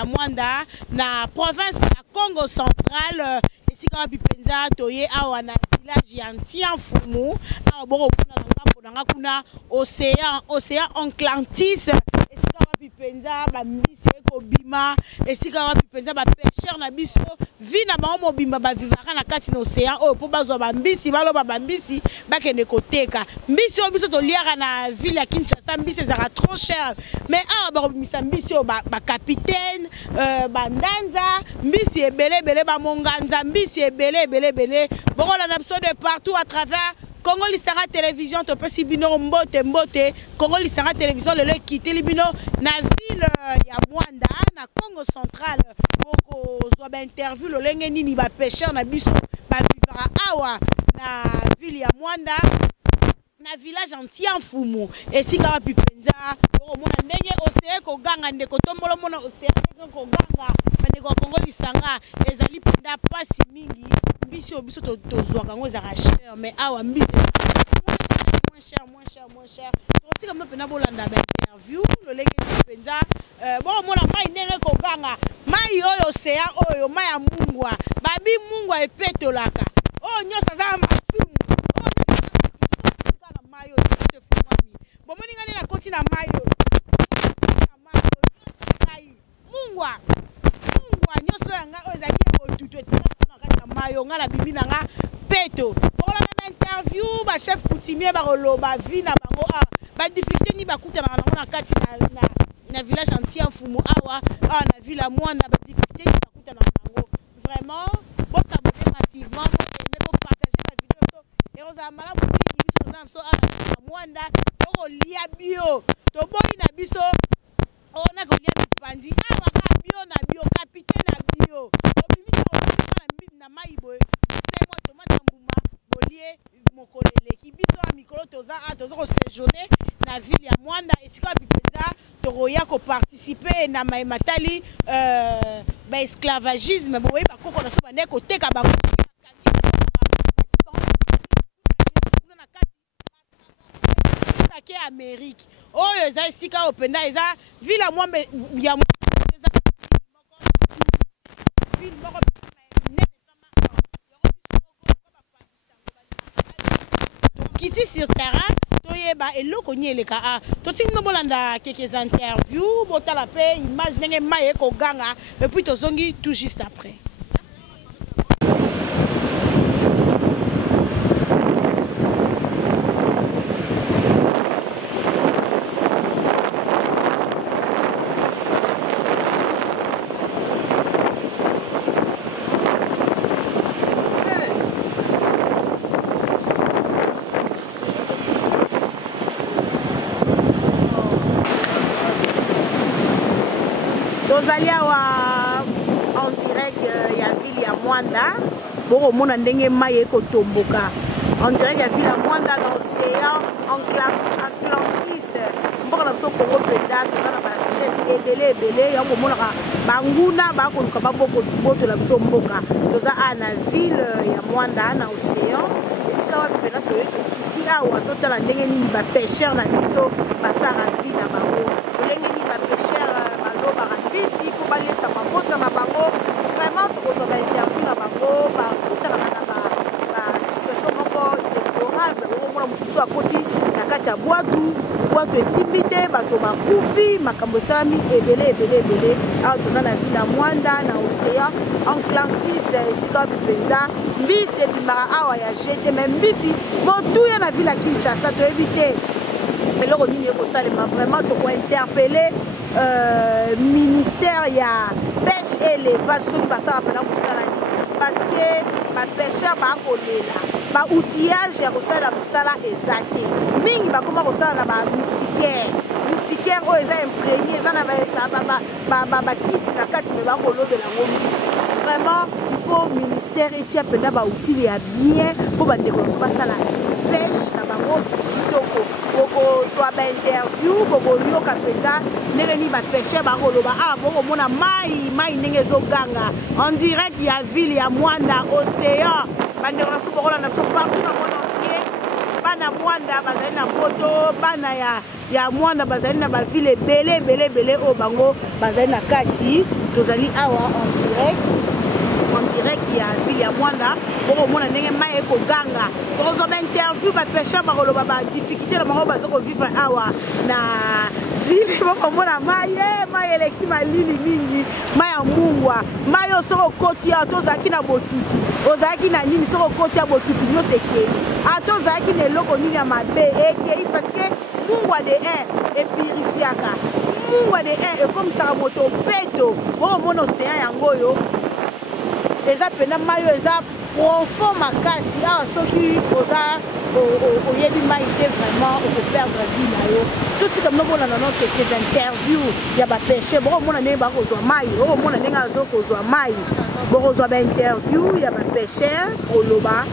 ya Mwanda na province ya Congo central esika wapi penza toye awa na village ya Ntianfumu awa boko kuna ngambo nanga kuna océan Atlantis esika wapi penza ba mbisi eko bima esika wapi penza ba pêcheur na biso vi na ba mobimba ba vivaka na kati na océan oyo po bazwa ba mbisi baloba ba mbisi bakende koteka mbisi oyo biso toliaka na ville ya Kinshasa mbisi ezaka trop cher mais awa bakobimisa mbisi oyo ba capitaine ba ndanza mbisi ebele ba monganza mbisi ebele bokola na biso de partout à travers Congo Lisanga Télévision to pesi bino mbote Congo Lisanga Télévision le quitter libino na ville ya Mwanda na Congo central boko zo ba interview lo lenge nini ba pêcheur na biso ba vivara awa na ville ya Mwanda na village Ntianfumu esika wapi penza boko mona ndenge oseye ko ganga ndeko tombolo mona oseye ko ganga ndeko Congo Lisanga ezali penda pasi mingi mbisi obiso tozwa kango za cher mais awa mbisi moins cher toti kama pena bolanda ba interview lo leke penza bon mona mai ndenge ko ganga mai oyo osea oyo mai ya mungwa babi mungwa epetolaka oh nyosa za masimu kana mai oyo te fumami bon moni ngani na koti na mai oyo mungwa nyoso yanga oyo zaki otutu etika na kati ya mayo ngala bibi nanga peto bokola na interview ba chef coutumier ba koloba vi na bango ba difficulté ni bakuta na na kati na village Ntianfumu awa na ville ya Mwanda ba difficulté ni bakuta na bango vraiment bon s'abonner massivement pour aimer pour partager la vidéo et on a malamu ni biso za so na Mwanda to lia bio to boyi na biso ona ko lia bipandi awa ka bio na bio capitaine na bio obimisa na maibo semo tomate mbuma bolie mokolele kibiso a mikolo toza ko séjourner na ville ya Mwanda esika bipeza toroya ko participer na matali ba esclavagisme boye ba koko na so ba ndeko teka ba ke Amérique oyo eza esika openda eza ville ya Mwamba ya kiti sur terrain toyeba eloko nyeleka totinga bolanda quelques interviews botala pe image ndenge maye ko ganga et puis tozongi tout juste après. Tozaliawa en direct ya ville ya Mwanda boko mona ndenge mai ko tomboka en direct ya ville ya Mwanda na océan Atlantis mboka na so Congo penda tozana ba richesse ebele yango mona banguna ba ko luka ba boko boto la biso mboka toza na ville ya Mwanda na océan esika wa pena to kiti awa totala ndenge nini ba pêcheur na biso basara vie na bango ndenge nini ba pêcheur bisi pour balayer sa mamoto na bango vraiment pour ça va interview na bango ba kutana na situation moko déplorable au moins mutu akoti na kati ya boatu esimite bato bakufi makambo salami ebele awa toza na ville ya Mwanda na océan Atlantis esika bipenza mbisi ebimaka awa ya jete mais mbisi motuya na ville ya Kinshasa toyebi te eloko nini ekosalema vraiment toko interpeller ministère ya pêche et élevage soki basala pena kosala parce que ba pêcheur ba kolela ba outillage ya kosala mosala eza te mingi bakoma kosala na ba moustiquaire oyo eza imprégné eza na bakisi na kati me bakolobela yango mbisi vraiment il faut ministère etia pena ba outils ya bien mpo bandeko nyonso basala pêche na bango kitoko bokozwa ba interview bokoyoka mpenza ndenge nini bapêcheur bakoloba bokomona mai ndenge ezoganga en direct ya ville ya Mwanda océan bandeko na biso bokolanda biso partout na monde entier bana Mwanda bazali na moto bana ya ya mwana bazali na ba ville belé o bango bazali na kati tozali awa en direct ya ville ya mwana boko mona ndenge mai ekoganga tozo ba interview ba pêcheur bakoloba ba difficulté na bango bazo ko vivre awa na ville boko mona mai eleki malili mingi mai ya mungwa mai osoko koti ya tozaki na botutu ozaki na nini soko koti ya botutu nyonso ekei atozaki na eloko nini ya mabe ekei parce que mungwa de air epurifiaka mungwa de air ekomisaka moto peto boko mona océan yango oyo eza pena mai oyo eza profond makasi awa soki oza oyebi mai te vraiment okoperdre vie na yo totika mnobona na note des interviews ya bapêche bokomona ndenge bakozwa mai okomona ndenge azokozwa mai bokozwa bainterview ya bapêcher koloba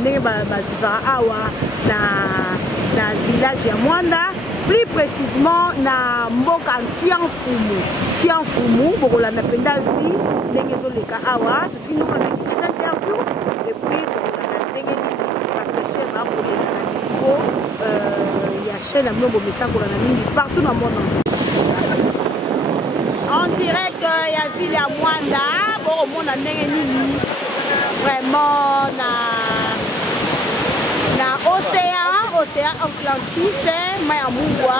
ndenge bazivaka awa na village ya Mwanda plus précisément na mboka Tianfumu bokolanda penda vie ndenge ezoleka awa totiki mnobona na kiti interview et puis bokolanda ndenge bapêcher bakoleka na niveau ya chaîne ya mnobo mesankolana mingi partout na monde entier en direct ya ville ya Mwanda bokomona ndenge nini vraiment na océan Atlantique mai ya mungwa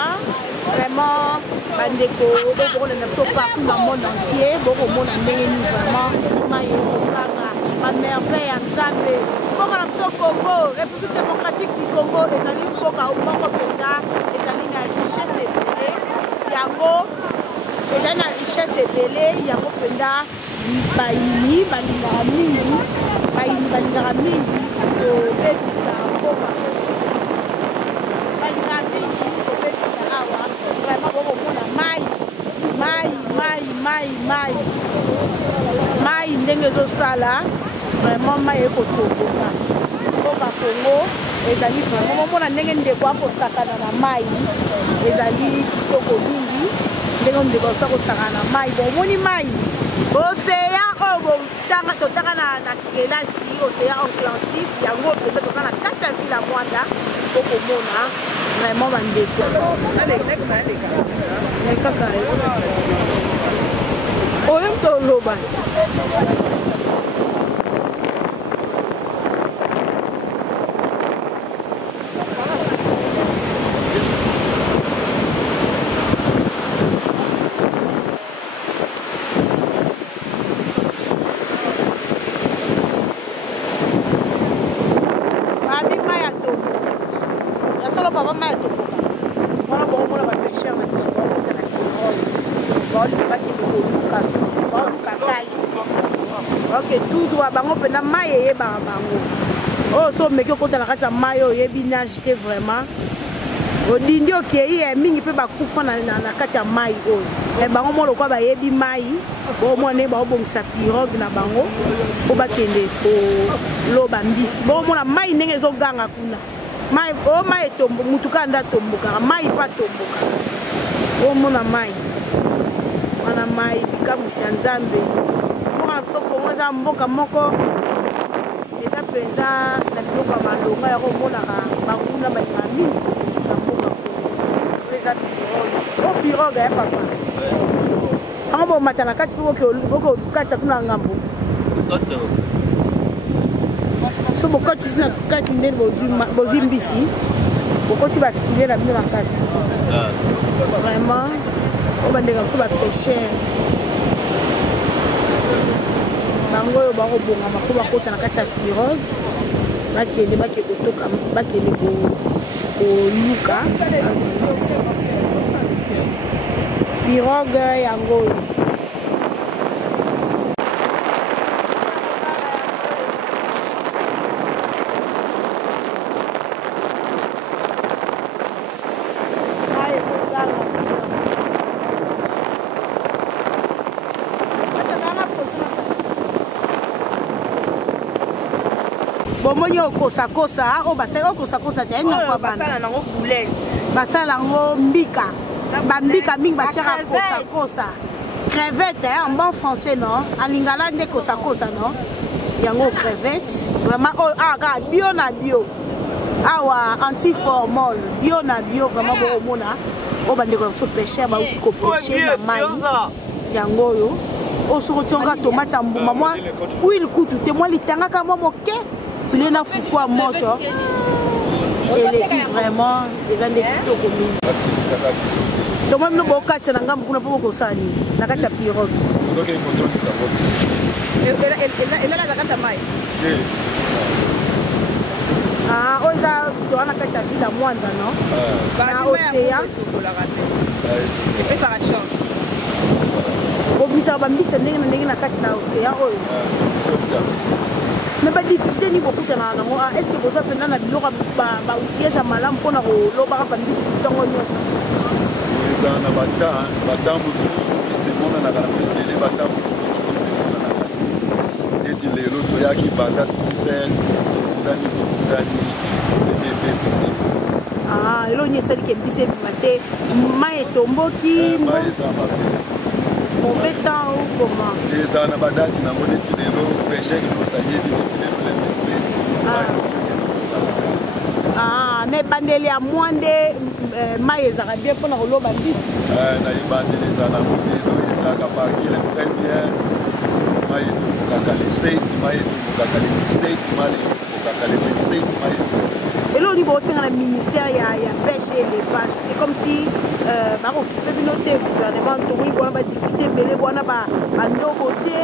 vraiment bandeko bokomona na to partout na monde entier bokomona ndenge nini vraiment mai ekokanga bamerveille ya Nzambe mboka na biso Congo République démocratique du Congo ezali mboka moko mpenza ezali na richesse ebele yango ezali na richesse ebele yango mpenza bayini balingaka mingi kobebisa mboka balingaka mingi kobebisa awa vraiment bokomona mai ndenge ezosala vraiment mai ekotoboka mboka Congo ezali vraiment momona ndenge ndeko akosakana na mai ezali kitoko mingi ndenge ndeko akosakana na mai bomoni mai océan oyo totanga na kelasi océan Atlantique yango peut-être toza na kati ya ville ya Mwanda okomona vraiment bandeko oyo mtoloba bango pena mai eyebaka bango oyo so omeki okota na kati ya mai oyo oyebi nage te vraiment odindi okei mingi mpe bakufa na kati ya mai oyo bango mo lokwa bayebi mai bomona ndenge baobongisa pirogue na bango po bakende koloba mbisi bomona mai ndenge ezoganga kuna mai o mai etombo mutuka nda tombokaka mai mpe atombokaka bomona mai wana mai likamwisi ya Nzambe Kongo eza mboka moko eza mpenza na biloko ya malonga ya komonaka banguna balinga mingi eza mboka Kongo eza pirogue ya papa ango bomata na kati mpe bokokatisa kuna ngambo so bokotisi na kati ndeni bozwi mbisi bokoti bafile na bino na kati vraiment oyo bandeka biso bapêcher bango oyo bakobongama mpo bakota na kati ya pirogue bakende koluka pirogue yango oyo bomoni okosakosa o basala okosakosa te ayina kwa bana nango boulette basala nango mbika bambika mingi batiaka kosakosa crevette en bon français non en lingala nde kosakosa non yango crevette vraiment oh kaka bio na bio awa antiformol bio na bio vraiment bomona o bandeko na so pêcher ba uti ko pêcher na mai yango oyo o soko tionga tomate ya mbuma moi huile kutu te moi litangaka moi moke filet na fufu à moto eleki vraiment eza nde kitoko mingi donc même no bokati na ngambu kuna po bokosala nini na kati ya pirogue elala na kati ya mai oyo eza toa na kati ya ville ya mwanda no na océan epesaka chance obisaka bambisa ndenge na ndenge na kati na océan oyo mais badifficulté ni bokutana nango est ce que boza mpena na biloko baoutillage ya malamu mpona kolobaka bambisi ntongo nyonso eza na bata mosusu esemonanaka na mebele bata mosusu esemonanaka teti lelo toyaki banda 6 tokundani ebepesi te elo nini esaliki ebisi ebima te mai etomboki mai eza mabe mauvais temps ou comment eza na badati nango neti lelo pêcheur nosayebi neti lelo le 27 mais bandeli ya mwande mai ezaka bien mpona koloba mbisi na ebandeli eza na mobilo ezalaka parkile première mai etomokaka le 7 mai etomokaka le 17 mai etomokaka le 27 mai eloko ni bosenga na ministère ya pêche et élevage c'est comme si bakokipe bino te gouvernement tomoni bona badifficulté ebele bona bandobo te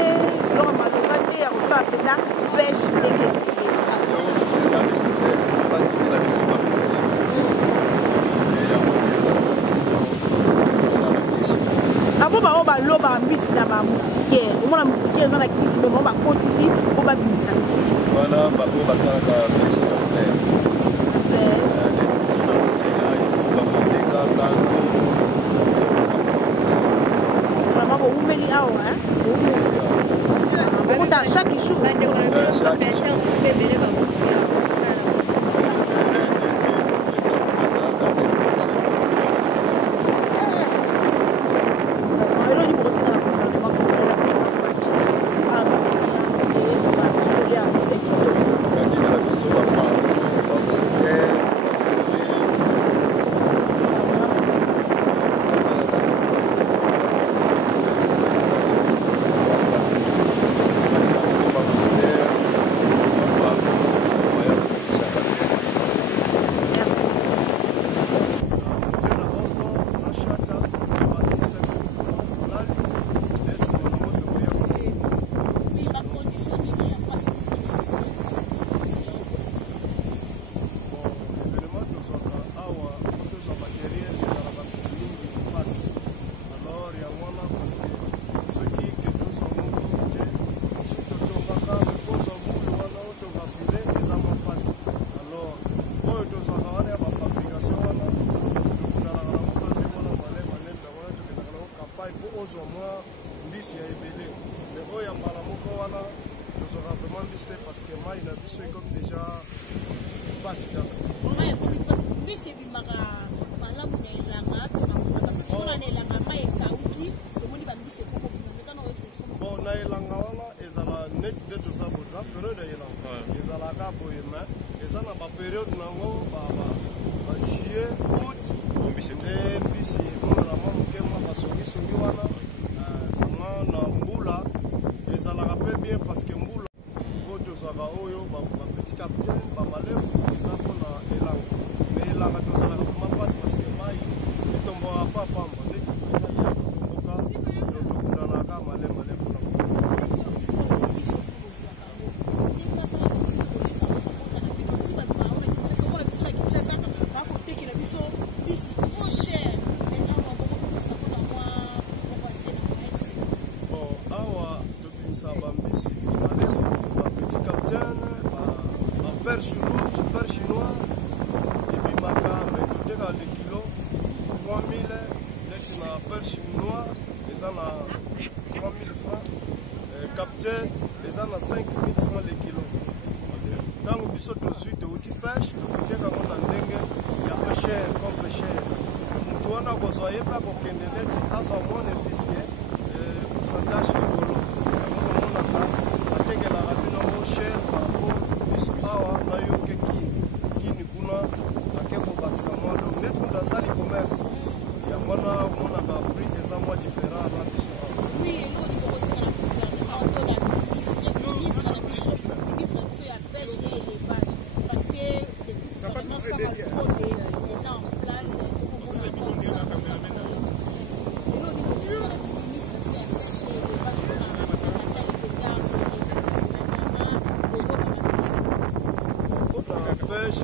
eloko maloba te ya kosala mpena pêche ndenge eseye eza nécessaire batindela biso bafole yango ezala biso kosala pêche abo bao balobaka mbisi na bamoustiquaire omona moustiquaire eza na kisi me bao bakotisi po babimisa mbisi wana bao basalaka pêche na fleur vraiment boumeli awa okota chaque jour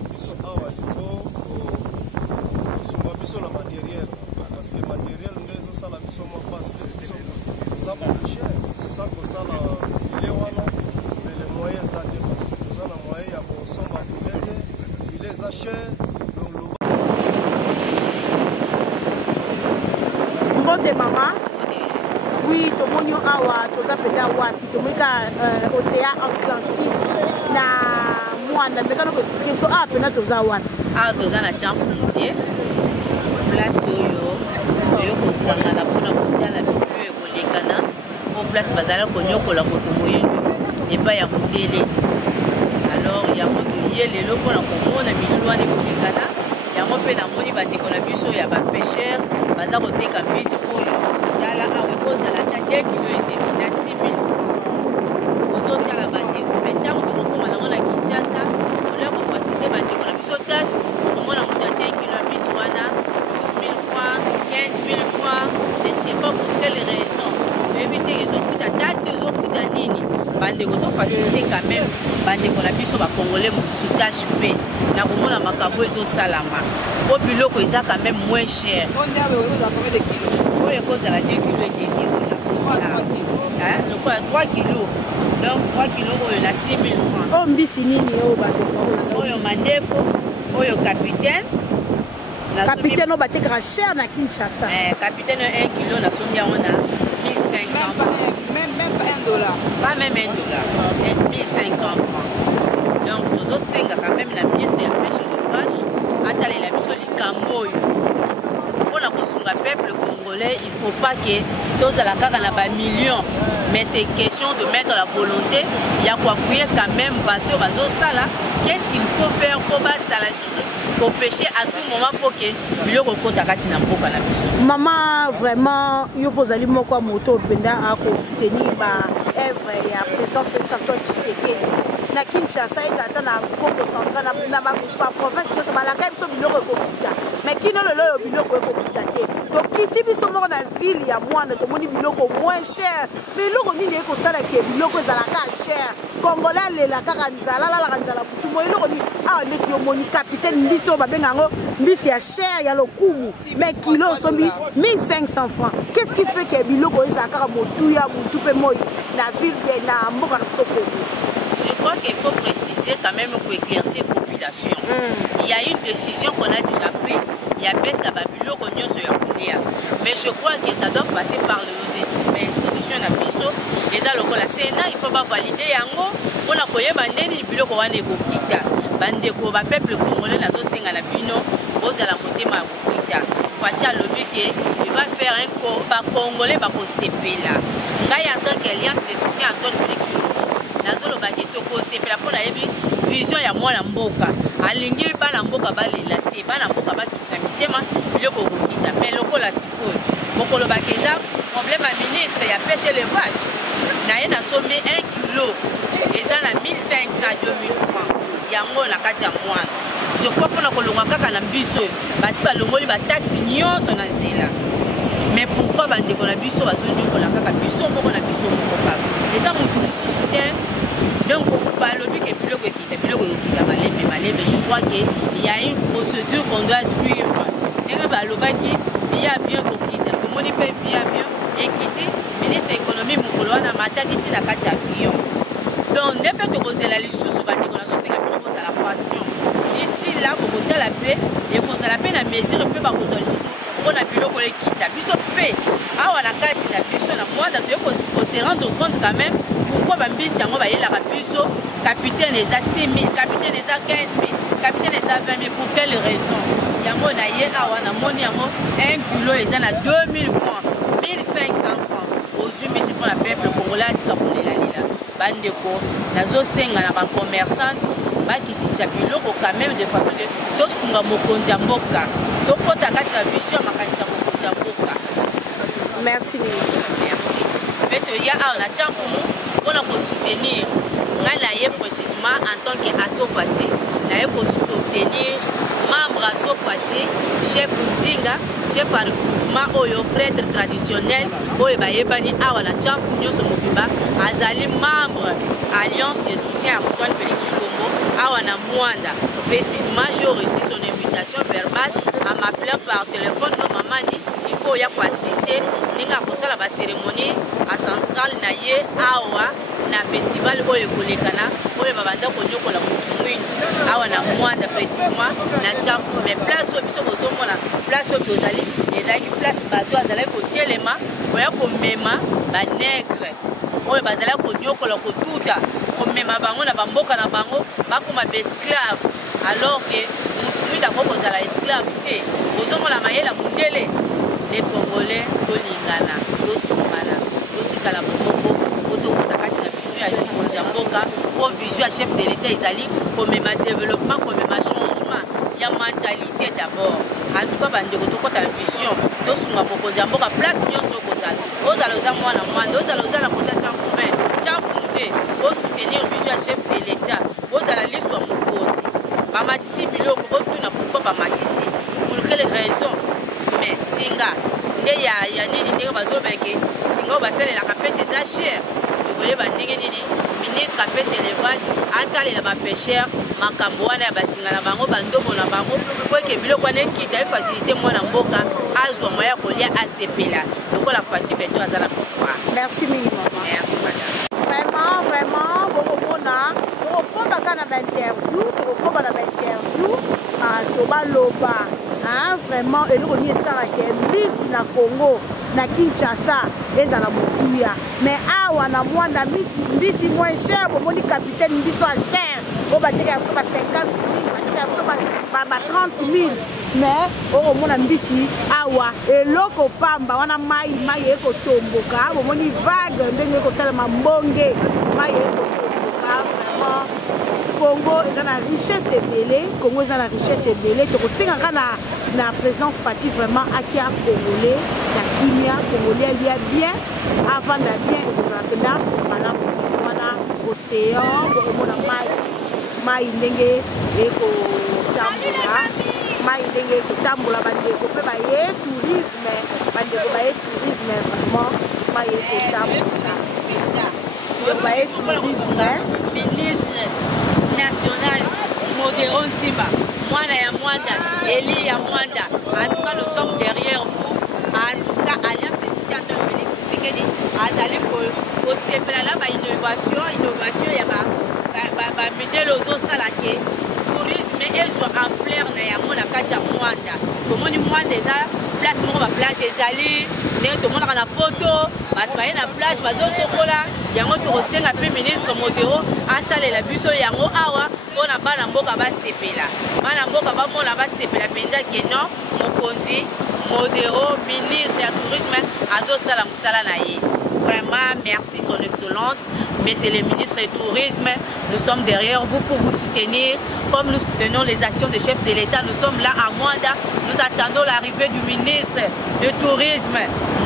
biso awa il faut kosunga biso na matériel parce que matériel nde ezosala biso mwa mpasi toza bacher eza kosala filet wana mais le moyen eza te parce que toza na moyen ya kosomba filet te filet eza cher mbote mama oui tomoni awa toza penda wapi tomika océan Atlantis na mwana mekana ko expliquer so awa penda toza wapi awa toza na Tianfumute place oyo kosangana mpona kotala biloko ekolekana o place bazala konyokola moto moyindo epai ya mondele alors yango toye lelo mpona komona biloko wana ekolekana yango mpe namoni bandeko na biso ya bapêcheur baza koteka mbisi oyo tala awa ekozala ta 2 kilo edemi na 6 000 ozotala bandeko me ntango tokokoma nango na Kinshasa olia kofasite bandeko na biso tashe okomona moto atia 1 kilo ya mbisi wana 12 000 francs 15 000 francs je ne sais pas pour quelle raison oyebi te ezofuta taxe ezofuta nini bandeko tofacilite quand même bandeko na biso bakongole mosusu tashe mpe na komona makambo ezosalama po biloko eza quand même moins cher oyo ekozala 2 kilo edemi oyo na soki 3 kilo donc 3 kilo oyo na 6 000 francs oyo mbisi nini oyo bandeko oyo mandefo oyo capitaine capitaine oyo batekaka cher na Kinshasa capitaine 1 kilo na sombi yango na 1500 francs même pas $1 pas même $1 1500 francs donc tozosenga quand même na ministre ya pêche élevage atalela biso likambo oyo mpona kosunga peuple congolais il faut pas que tozala kaka na bamillion mais c'est question de mettre la volonté ya koapuye quand même bato bazosala qu'est-ce qu'il faut faire po basala lisusu kopêcher à tout moment po ke biloko ekota kati na mboka na biso mama vraiment yo mpo ozali moko ya moto openda akosoutenir baœuvre ya président Félix Antoine Tshisekedi na Kinshasa ezala ata na Congo central na baprovince nyonso balaka biso biloko ekokita mais kino lelo oyo biloko ekokita te tokiti biso moko na ville ya mwana tomoni biloko moins cher biloko nini ekosalaka biloko ezalaka cher congolais alela kaka nzala alalaka nzala butu mo eloko nini awa neti yomoni capitaine mbisi oyo babenga yango mbisi ya cher ya lokumu mais kilo osombi 1500 francs qu'est-ce qui fait que biloko ezala kaka motuya butu mpe moi na ville na mboka na biso Congo. Je crois qu'il faut préciser quand même pour éclaircir la population. Il y a une décision qu'on a déjà prise, il y a baisse la babilo qu'on sur la. Mais je crois que ça doit passer par les institutions na biso. Et dans le la Sénat, il faut pas valider yango. On a koye bandeni bilo ko wane ko kita. Bande ko ba peuple congolais na zo senga na bino, boza la motema ko kita. Fatia lobi que il va faire un ko ba congolais ba ko sepela. Ngai en tant qu'alliance de soutien à Antoine Félix nazoloba ke tokosepela mpona yebi vision ya mwana mboka alingi bana mboka balela te bana mboka bakitisa mitema biloko kokita mais lokola sikoyo bokolobaka eza problème ya ministre ya pêche élevage na ye nasombi 1 kilo eza na 1500 2000 francs yango na kati ya mwana je crois mpona kolongwa kaka na mbiso oyo basi balongoli bataxi nyonso na nzela mais pourquoi bandeko na biso bazonyokola kaka biso moko na biso moko kaka eza motu mosusu te donc balobi ke biloko ekita malembe je crois que il y a une procédure qu'on doit suivre ndenge balobaki biya bien kokita tomoni mpe biya bien ekiti ministre économie mokolo wana mataki ntina kati ya avion donc nde mpe tokozela lisusu bandeko nazosenga mpe kozala poisson ici là bokotala mpe ekozala mpe na mesure mpe bakozwa lisusu mpona biloko ekita biso mpe awa na kati na biso na mwanda toye kose rendre compte quand même pourquoi bambisi yango bayelaka biso capitaine eza 6 000 capitaine eza 15 000 capitaine eza 20 000 pour quelle raison yango na ye awa namoni yango 1 kilo eza na 2000 francs 1500 francs ozwi mbisi mpona peuple congolais atika kolelalela bandeko nazosenga na bacommerçante bakitisa biloko quand même de façon que tosunga mokonzi ya mboka tokota kati na vision ya makanisa mokonzi ya mboka. Merci. Merci. Mpe toya awa na Tianfumu mpona kosoutenir ngai na ye précisément en tant que Asso Fati na ye kosoutenir membre Asso Fati chef Nzinga, chef à regroupement oyo prêtre traditionnel oyo bayebani awa na Tchamfu nyonso mobimba azali membre alliance de soutien à Antoine Félix Tshilombo awa na Mwanda. Précisément j'ai reçu son invitation verbale à m'appeler par téléphone no mamani il faut ya ko assister ninga kosala ba cérémonie à centrale na ye awa na festival oyo kolekana oyo babanda konyokola mutu mwindu awa na Mwanda précisément na Tchamfu. Mais place oyo biso kozomona place oyo tozali ezalaki place bato azalaki kotelema oya komema banegre oyo bazalaki konyokola kotuta komema bango na bamboka na bango bakoma baesclave alors que mutu mwindu akokozala esclave te. ozomona mayela mundele les Congolais tolingana tosungana totikala bomoko otokota kati na vision ya mokonzi ya mboka po vision ya chef de l'état ezali komema développement komema changement ya mentalité d'abord. En tout cas bandeko tokota na vision tosunga mokonzi ya mboka place nyonso okozala ozala oza mwana mwanda ozala oza na kota Tchamfu Tchamfu te osoutenir vision ya chef de l'état ozala liswa mokonzi bamatisi biloko otuna pourquoi bamatisi pour quelle raison. Mais singa nde ya nini ndenge bazobeke singa basalelaka pêche eza cher tokoyeba ndenge nini ministre ya pêche élevage atalela bapêcheur makambo wana ya basinga na bango bandombo na bango po eke biloko wana ekita efacilité mwana mboka azwa moya ya kolia asepela lokola Fati Beto aza na pouvoir. Merci minimum. Merci madame. Vraiment bokomona tokokomba kaka na bainterview tokokomba na bainterview tobaloba vraiment eloko nini esalaka mbisi na Congo na Kinshasa ezala motuya mais awa na Mwanda mbisi moins cher bomoni capitaine mbiso a cher oyo bateka yango ba 50 000 bateka yango ba 30 000 mais okomona mbisi awa eloko pamba wana mai ekotomboka bomoni vague ndenge ekosalema mbonge mai ekotomboka vraiment Congo est dans la richesse ébélée, Congo est dans la richesse ébélée. Donc, c'est na président Fati vraiment qui a congolais, la Kimia congolais il y a bien avant de bien et de là, madame, voilà, océan, on a mai ndenge et ko tambola, mai ndenge ko tambola bande ko pe ba ye tourisme, bande ko ba ye tourisme vraiment, mai ko tambola. Ba ye tourisme, ministre national Modéro Nzimba, Mwana ya Mwanda, Eli ya Mwanda. En tout cas, nous sommes derrière vous. En tout cas, Alliance des soutiens de Félix Tshisekedi azali ko sepela la ba innovation il y a ba modèle aux salake tourisme ezwa ampleur na yango na kati ya Mwanda. Komoni Mwanda eza place moko ba plage ezali ndenge tomonaka na poto bato baye na plage bazosokola yango tokosenga mpe ministre Modéro asalela biso yango awa mpona bana mboka basepela bana mboka bamona basepela mpenza ke non mokonzi Modéro ministre ya tourisme azosala mosala na ye. Vraiment merci son excellence, monsieur le ministre du tourisme, nous sommes derrière vous pour vous soutenir comme nous soutenons les actions des chefs de l'État. Nous sommes là à Mwanda, nous attendons l'arrivée du ministre du tourisme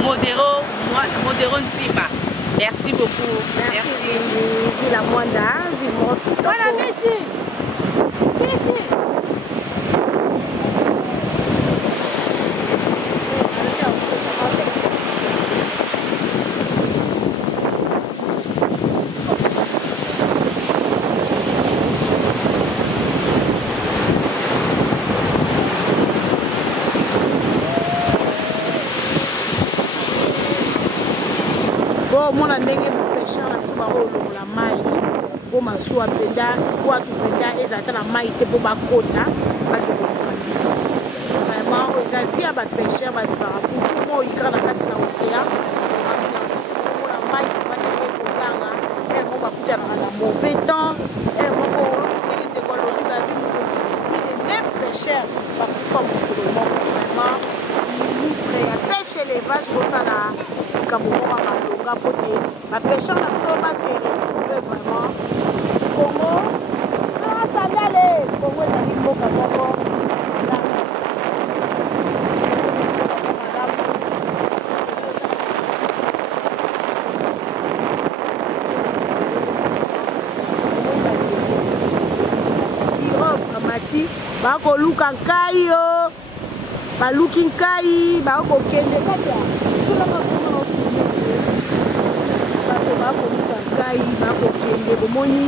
Modéro Nzimba. Merci beaucoup. Merci. Ville à Mwanda, ville Moki. Voilà, merci. mona ndenge pêcheur na biso bakolongola mai po masuwa mpenda po atu mpenda ezala na mai te po bakota bakolongola mbisi vraiment eza vi ya bapêcheur bavivaka putu mo oyikaka na kati na océan omona mai bandenge ekotanga yango bakutanaka na mauvais temps moko oyoki ndenge ndeko alobi babi mokonzi plus de 9 pêcheurs bakufa mokolo moko vraiment ministre ya pêche élevage kosala likambo moko malonga po te bapêcheur na biso base retrouve vraiment Congo sandale Congo ezali mboka moko bakoluka nkai yo baluki nkai bakokende kaka tolaka koma bato bakoluka nkai bakokende bomoni